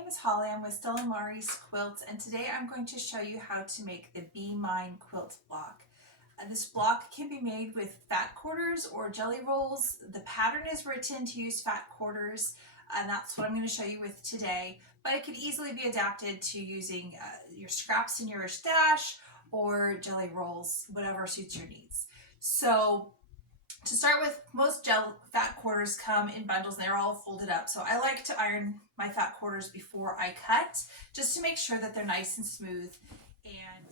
name is Holly. I'm with Stella Quilts, and today I'm going to show you how to make the Be Mine quilt block. This block can be made with fat quarters or jelly rolls. The pattern is written to use fat quarters, and that's what I'm going to show you with today, but it could easily be adapted to using your scraps in your stash or jelly rolls, whatever suits your needs. So to start with, most fat quarters come in bundles and they're all folded up. So I like to iron my fat quarters before I cut, just to make sure that they're nice and smooth. And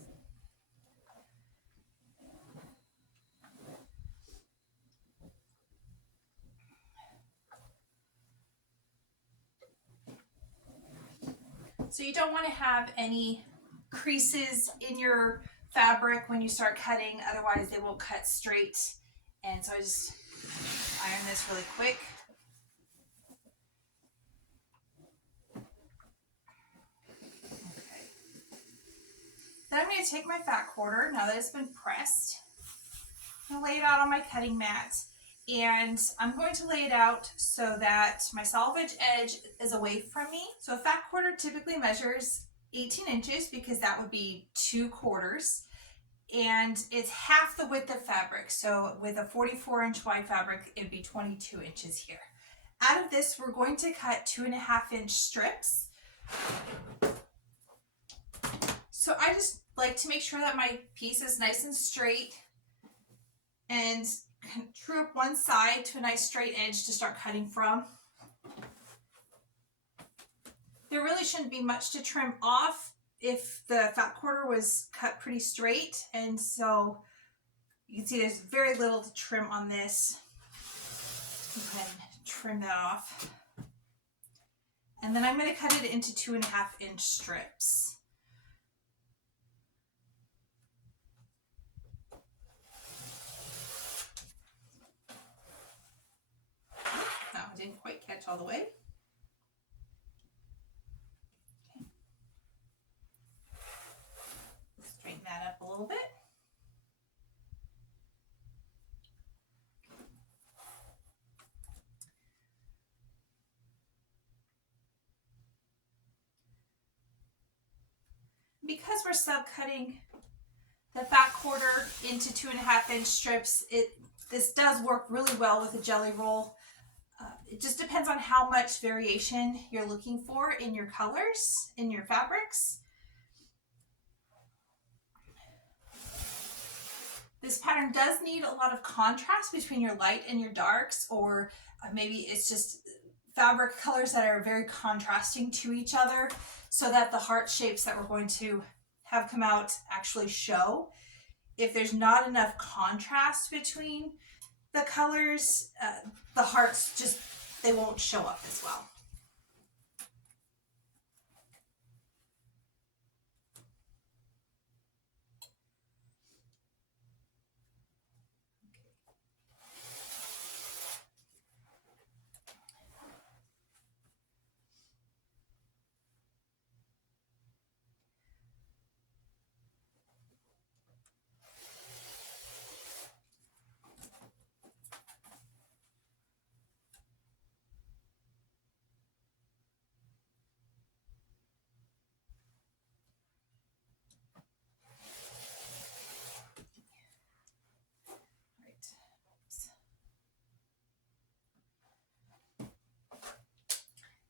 so you don't want to have any creases in your fabric when you start cutting, otherwise they won't cut straight. And so I just iron this really quick. Okay. Then I'm going to take my fat quarter, now that it's been pressed, I'm going to lay it out on my cutting mat, and I'm going to lay it out so that my selvage edge is away from me. So a fat quarter typically measures 18 inches because that would be 2 quarters. And it's half the width of fabric. So with a 44-inch wide fabric, it'd be 22 inches here. Out of this, we're going to cut 2.5-inch strips. So I just like to make sure that my piece is nice and straight and true up one side to a nice straight edge to start cutting from. There really shouldn't be much to trim off if the fat quarter was cut pretty straight, and so you can see there's very little to trim on this. You can trim that off, and then I'm going to cut it into 2.5-inch strips. Now I didn't quite catch all the way. Straighten that up a little bit. Because we're subcutting the fat quarter into 2.5-inch strips, this does work really well with a jelly roll. It just depends on how much variation you're looking for in your colors, in your fabrics. This pattern does need a lot of contrast between your light and your darks, or maybe it's just fabric colors that are very contrasting to each other, so that the heart shapes that we're going to have come out actually show. If there's not enough contrast between the colors, the hearts just, they won't show up as well.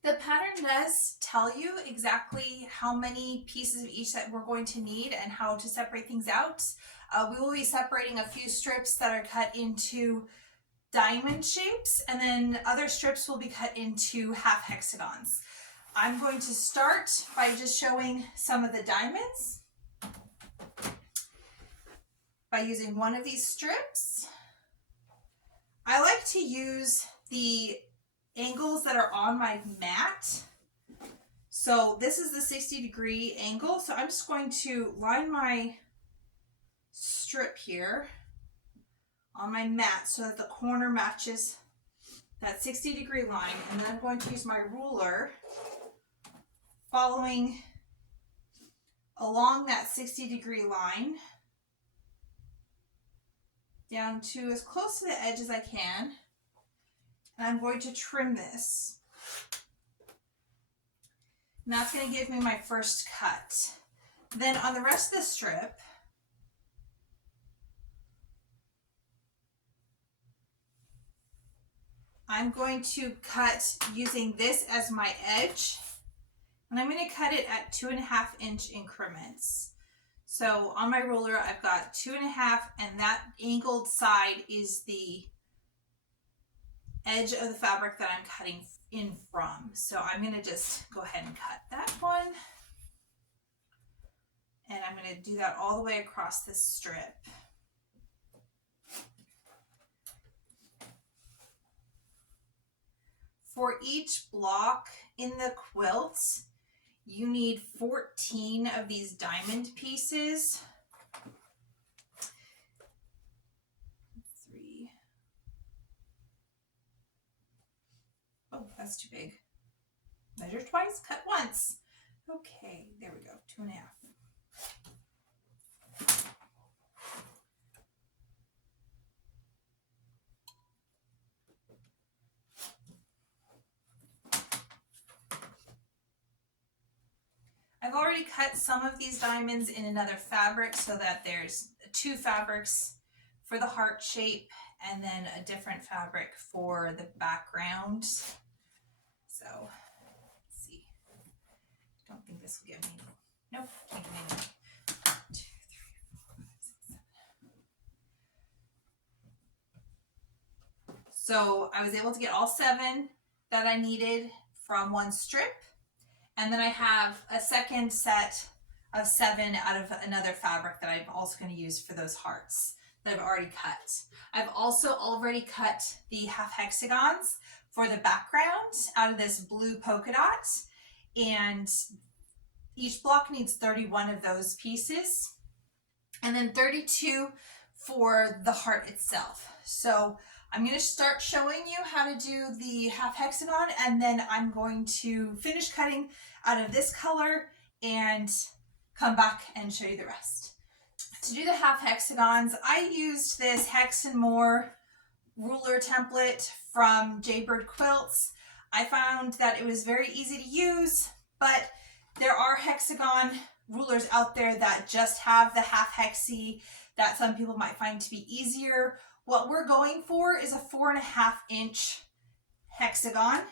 The pattern does tell you exactly how many pieces of each that we're going to need and how to separate things out. We will be separating a few strips that are cut into diamond shapes, and then other strips will be cut into half hexagons. I'm going to start by just showing some of the diamonds by using one of these strips. I like to use the angles that are on my mat. So this is the 60-degree angle. So I'm just going to line my strip here on my mat so that the corner matches that 60-degree line. And then I'm going to use my ruler following along that 60-degree line down to as close to the edge as I can. And I'm going to trim this. And that's going to give me my first cut. Then on the rest of the strip, I'm going to cut using this as my edge. And I'm going to cut it at 2.5 inch increments. So on my ruler, I've got 2.5, and that angled side is the edge of the fabric that I'm cutting in from. So I'm going to just go ahead and cut that one. And I'm going to do that all the way across this strip. For each block in the quilt, you need 14 of these diamond pieces. 3. Oh, that's too big. Measure twice, cut once. Okay, there we go, 2.5. I've already cut some of these diamonds in another fabric so that there's 2 fabrics for the heart shape and then a different fabric for the background. So, let's see. Don't think this will give me, nope, can't give me any. 2, 3, 4, 5, 6, 7. So I was able to get all 7 that I needed from one strip. And then I have a second set of 7 out of another fabric that I'm also going to use for those hearts that I've already cut. I've also already cut the half hexagons for the background out of this blue polka dot. And each block needs 31 of those pieces. And then 32 for the heart itself. So I'm going to start showing you how to do the half hexagon, and then I'm going to finish cutting out of this color and come back and show you the rest. To do the half hexagons, I used this Hex and More ruler template from Jaybird Quilts. I found that it was very easy to use, but there are hexagon rulers out there that just have the half hexy that some people might find to be easier. What we're going for is a 4.5 inch hexagon.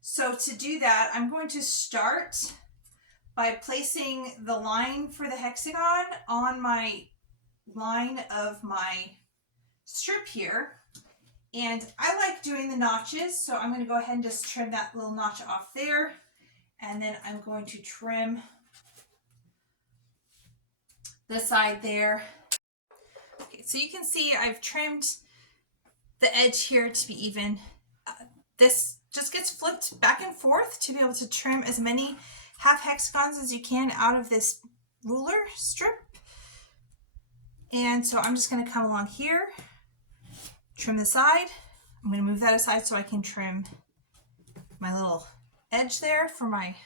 So to do that, I'm going to start by placing the line for the hexagon on my line of my strip here. And I like doing the notches, so I'm going to go ahead and just trim that little notch off there. And then I'm going to trim the side there. Okay, so you can see I've trimmed the edge here to be even. This just gets flipped back and forth to be able to trim as many half hexagons as you can out of this ruler strip. And so I'm just going to come along here, trim the side. I'm going to move that aside so I can trim my little edge there for my,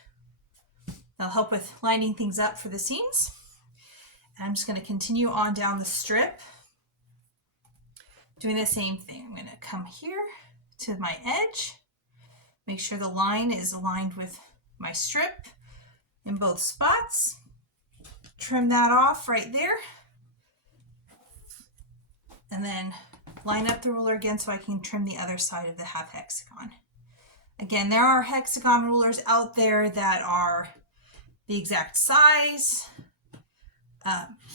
that'll help with lining things up for the seams. And I'm just going to continue on down the strip, doing the same thing. I'm going to come here to my edge, make sure the line is aligned with my strip in both spots, trim that off right there, and then line up the ruler again so I can trim the other side of the half hexagon. Again, there are hexagon rulers out there that are the exact size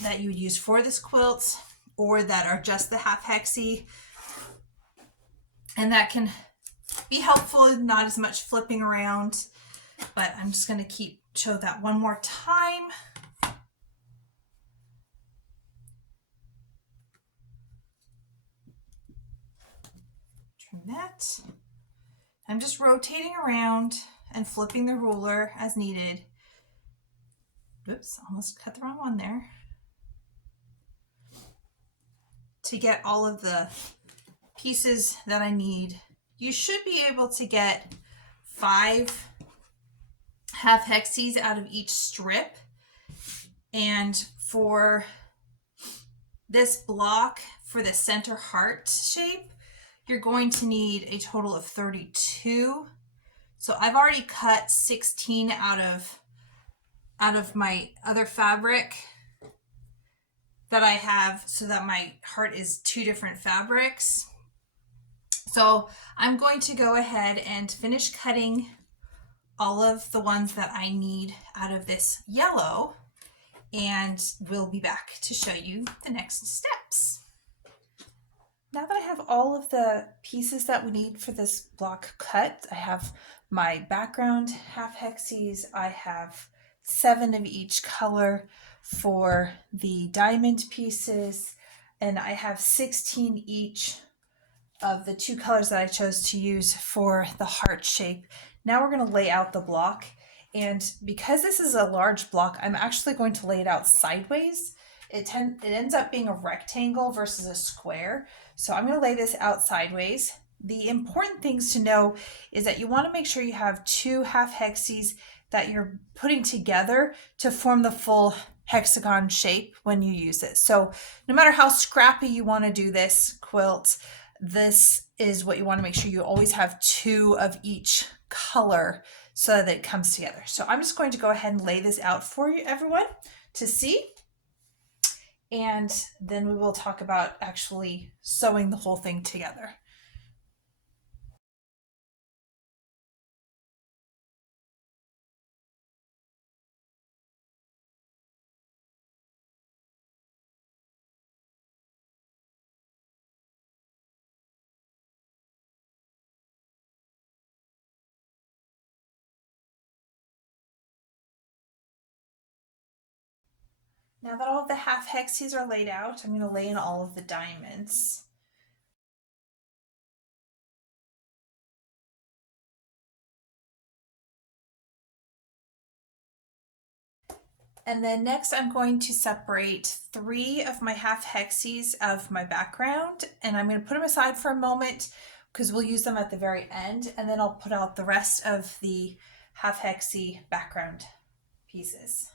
that you would use for this quilt, or that are just the half hexy, and that can be helpful, not as much flipping around. But I'm just going to show that one more time. Trim that. I'm just rotating around and flipping the ruler as needed. Oops, almost cut the wrong one there. To get all of the pieces that I need. You should be able to get 5 half hexies out of each strip. And for this block, for the center heart shape, you're going to need a total of 32. So I've already cut 16 out of my other fabric that I have so that my heart is 2 different fabrics. So I'm going to go ahead and finish cutting all of the ones that I need out of this yellow, and we'll be back to show you the next steps. Now that I have all of the pieces that we need for this block cut, I have my background half hexies, I have 7 of each color for the diamond pieces, and I have 16 each of the 2 colors that I chose to use for the heart shape. Now we're going to lay out the block, and because this is a large block, I'm actually going to lay it out sideways. It ends up being a rectangle versus a square. So I'm going to lay this out sideways. The important things to know is that you want to make sure you have 2 half hexies that you're putting together to form the full hexagon shape when you use it. So no matter how scrappy you want to do this quilt, this is what you want to make sure you always have 2 of each color so that it comes together. So I'm just going to go ahead and lay this out for you, everyone, to see. And then we will talk about actually sewing the whole thing together. Now that all of the half hexies are laid out, I'm going to lay in all of the diamonds. And then next I'm going to separate 3 of my half hexies of my background, and I'm going to put them aside for a moment because we'll use them at the very end, and then I'll put out the rest of the half hexie background pieces.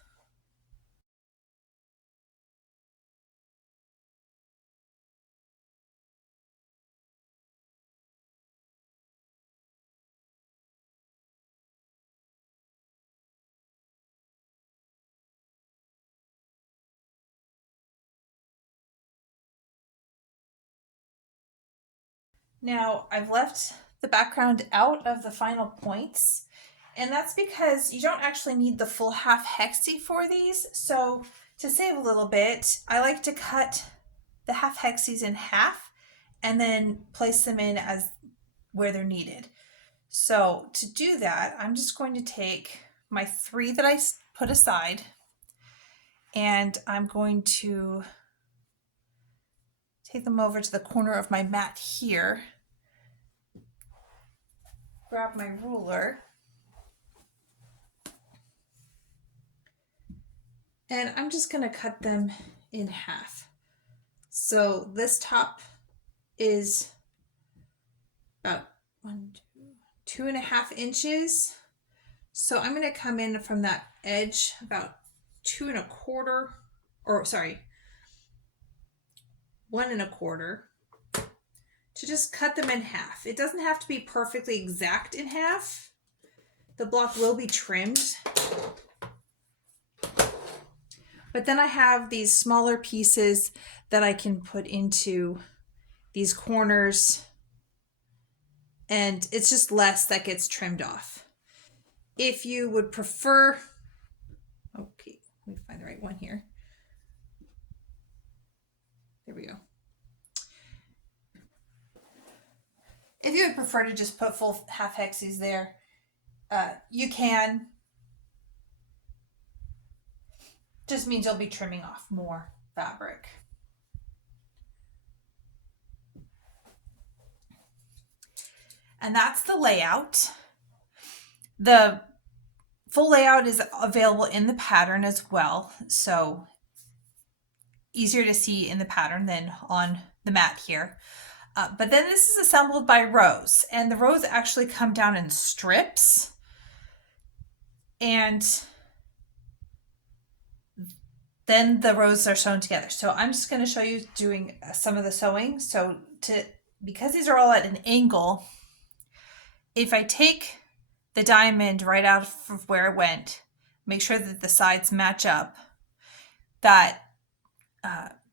Now I've left the background out of the final points, and that's because you don't actually need the full half hexie for these. So to save a little bit, I like to cut the half hexies in half and then place them in as where they're needed. So to do that, I'm just going to take my 3 that I put aside, and I'm going to take them over to the corner of my mat here, grab my ruler, and I'm just going to cut them in half. So this top is about 2.5 inches. So I'm going to come in from that edge about 2.25, or sorry, 1.25, to just cut them in half. It doesn't have to be perfectly exact in half. The block will be trimmed. But then I have these smaller pieces that I can put into these corners, and it's just less that gets trimmed off. If you would prefer, okay, let me find the right one here. There we go. If you would prefer to just put full half hexies there, you can. Just means you'll be trimming off more fabric. And that's the layout. The full layout is available in the pattern as well, so easier to see in the pattern than on the mat here. But then this is assembled by rows, and the rows actually come down in strips, and then the rows are sewn together. So I'm just going to show you doing some of the sewing. Because these are all at an angle, if I take the diamond right out of where it went. Make sure that the sides match up. That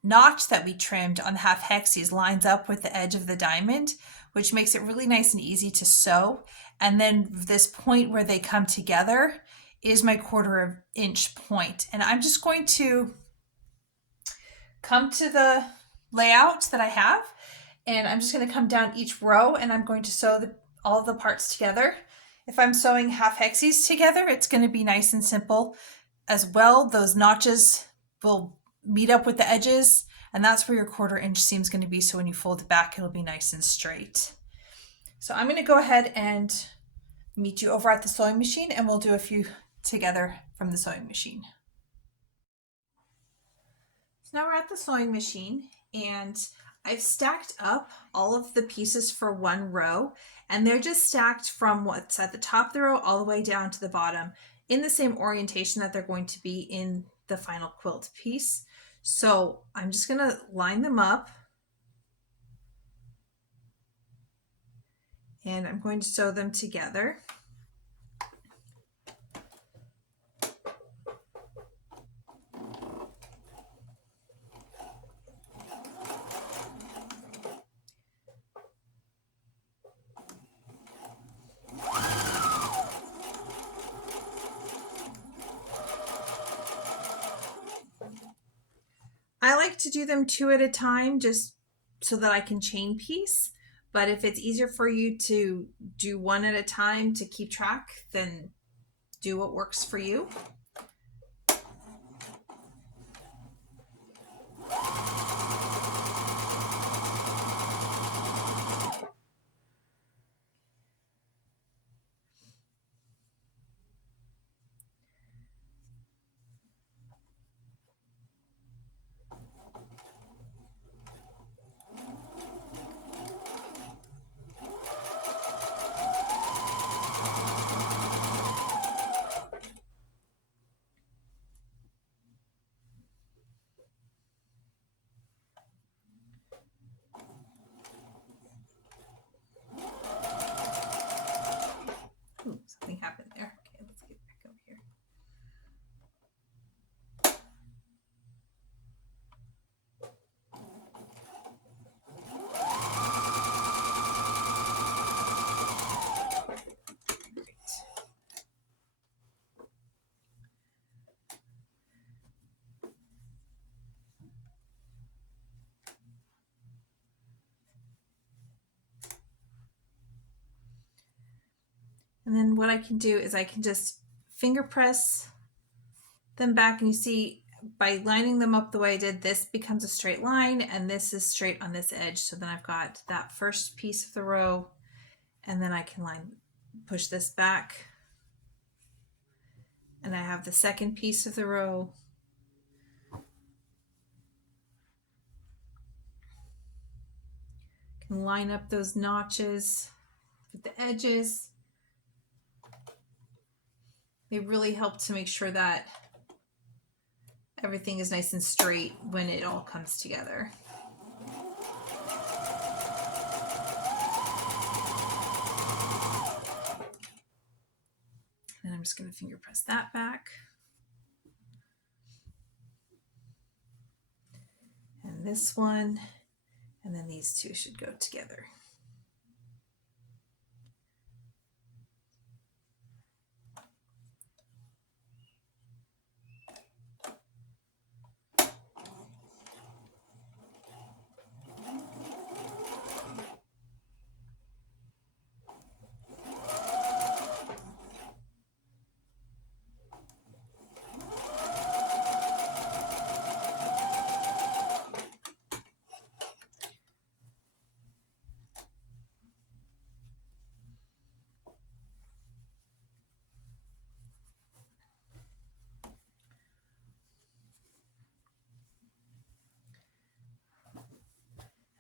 notch that we trimmed on the half hexes lines up with the edge of the diamond, which makes it really nice and easy to sew. And then this point where they come together is my 1/4 inch point. And I'm just going to come to the layout that I have, and I'm just going to come down each row, and I'm going to sew all of the parts together. If I'm sewing half hexes together, it's going to be nice and simple as well. Those notches will meet up with the edges, and that's where your 1/4 inch seam is going to be. So when you fold it back, it'll be nice and straight. So I'm going to go ahead and meet you over at the sewing machine, and we'll do a few together from the sewing machine. So now we're at the sewing machine, and I've stacked up all of the pieces for one row, and they're just stacked from what's at the top of the row all the way down to the bottom in the same orientation that they're going to be in the final quilt piece. So I'm just going to line them up, and I'm going to sew them together. I like to do them 2 at a time just so that I can chain piece. But if it's easier for you to do 1 at a time to keep track, then do what works for you. Ooh, something happened there. Okay, let's get back over here. And then what I can do is I can just finger press them back, and you see by lining them up the way I did, this becomes a straight line, and this is straight on this edge. So then I've got that first piece of the row, and then I can push this back, and I have the second piece of the row. Can line up those notches with the edges. They really help to make sure that everything is nice and straight when it all comes together. And I'm just going to finger press that back. And this one, and then these two should go together.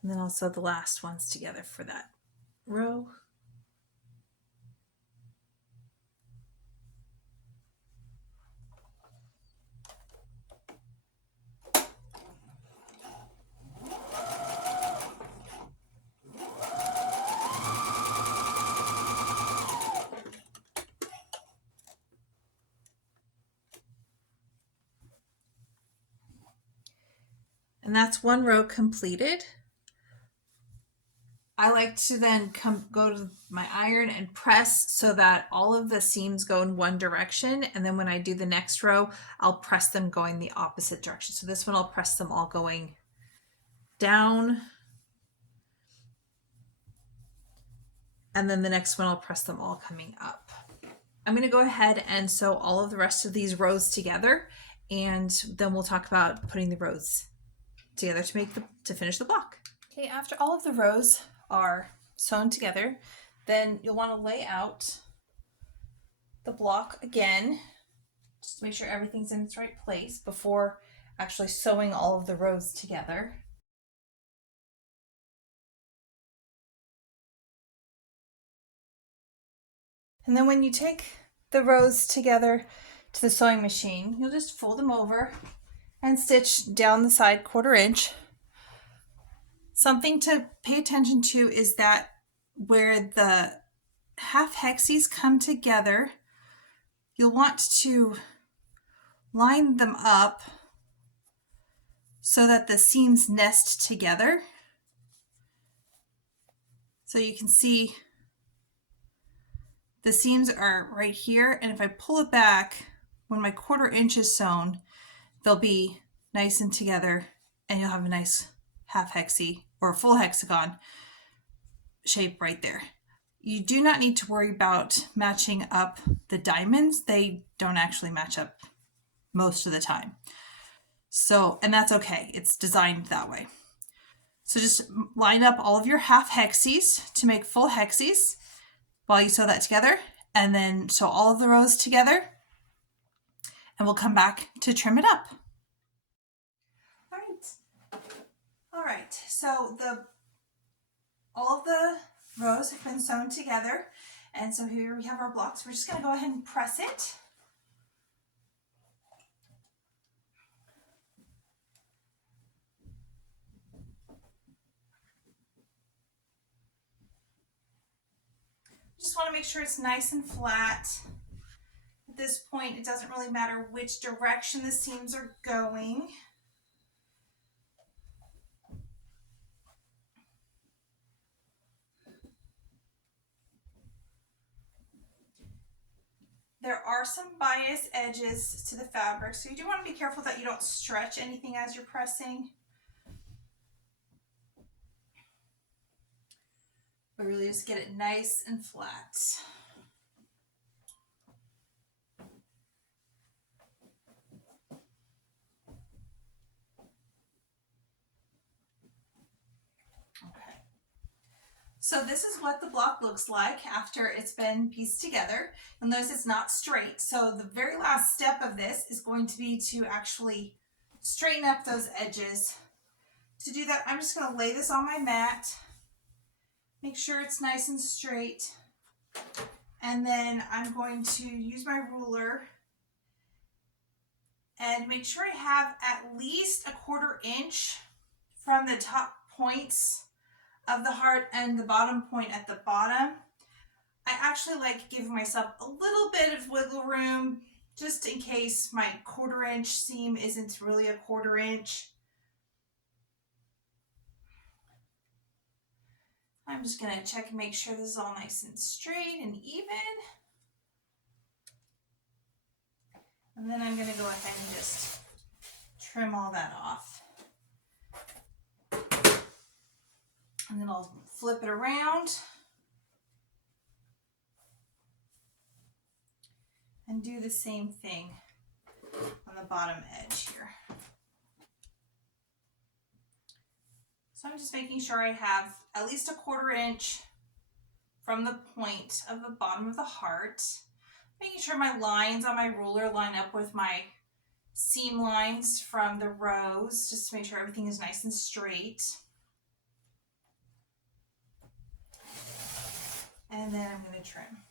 And then I'll sew the last ones together for that row. And that's one row completed. I like to then go to my iron and press so that all of the seams go in one direction. And then when I do the next row, I'll press them going the opposite direction. So this one, I'll press them all going down. And then the next one, I'll press them all coming up. I'm going to go ahead and sew all of the rest of these rows together. And then we'll talk about putting the rows together to finish the block. Okay, after all of the rows are sewn together, then you'll want to lay out the block again, just to make sure everything's in its right place before actually sewing all of the rows together. And then when you take the rows together to the sewing machine, you'll just fold them over and stitch down the side 1/4 inch. Something to pay attention to is that where the half hexies come together, you'll want to line them up so that the seams nest together. So you can see the seams are right here, and if I pull it back, when my 1/4 inch is sewn, they'll be nice and together, and you'll have a nice half hexie or full hexagon shape right there. You do not need to worry about matching up the diamonds. They don't actually match up most of the time. So, and that's okay. It's designed that way. So just line up all of your half hexies to make full hexies while you sew that together, and then sew all of the rows together, and we'll come back to trim it up. All right, so all of the rows have been sewn together, and so here we have our blocks. We're just going to go ahead and press it. Just want to make sure it's nice and flat. At this point, it doesn't really matter which direction the seams are going. There are some bias edges to the fabric, so you do want to be careful that you don't stretch anything as you're pressing. But really just get it nice and flat. Okay. So this is what the block looks like after it's been pieced together. You'll notice it's not straight. So the very last step of this is going to be to actually straighten up those edges. To do that, I'm just going to lay this on my mat. Make sure it's nice and straight. And then I'm going to use my ruler and make sure I have at least a 1/4 inch from the top points of the heart and the bottom point at the bottom. I actually like giving myself a little bit of wiggle room just in case my 1/4 inch seam isn't really a 1/4 inch. I'm just going to check and make sure this is all nice and straight and even. And then I'm going to go ahead and just trim all that off. And then I'll flip it around and do the same thing on the bottom edge here. So I'm just making sure I have at least a 1/4 inch from the point of the bottom of the heart. Making sure my lines on my ruler line up with my seam lines from the rows, just to make sure everything is nice and straight. And then I'm going to trim.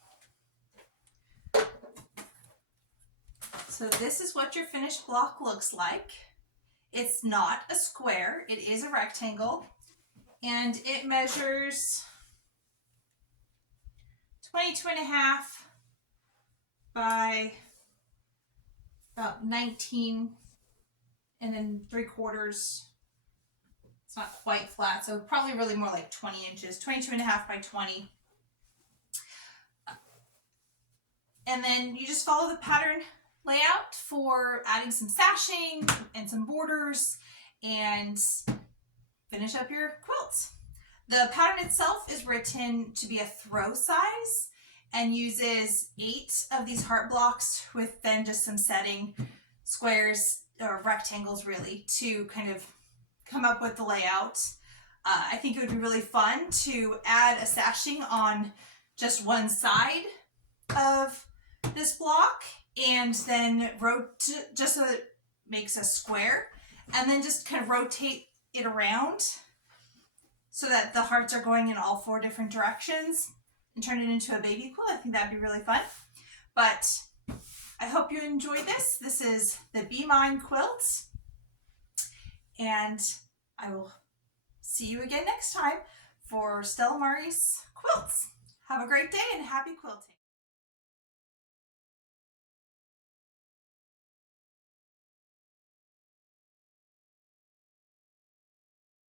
So this is what your finished block looks like. It's not a square, it is a rectangle, and it measures 22.5 by about 19 and then 3/4 It's not quite flat, so probably really more like 20 inches, 22.5 by 20. And then you just follow the pattern layout for adding some sashing and some borders and finish up your quilt. The pattern itself is written to be a throw size and uses 8 of these heart blocks with then just some setting squares or rectangles really to kind of come up with the layout. I think it would be really fun to add a sashing on just one side of this block and then just so it makes a square, and then just kind of rotate it around so that the hearts are going in all 4 different directions and turn it into a baby quilt. I think that'd be really fun. But I hope you enjoyed this. This is the Be Mine quilt, and I will see you again next time for Stella Mari's Quilts. Have a great day and happy quilting.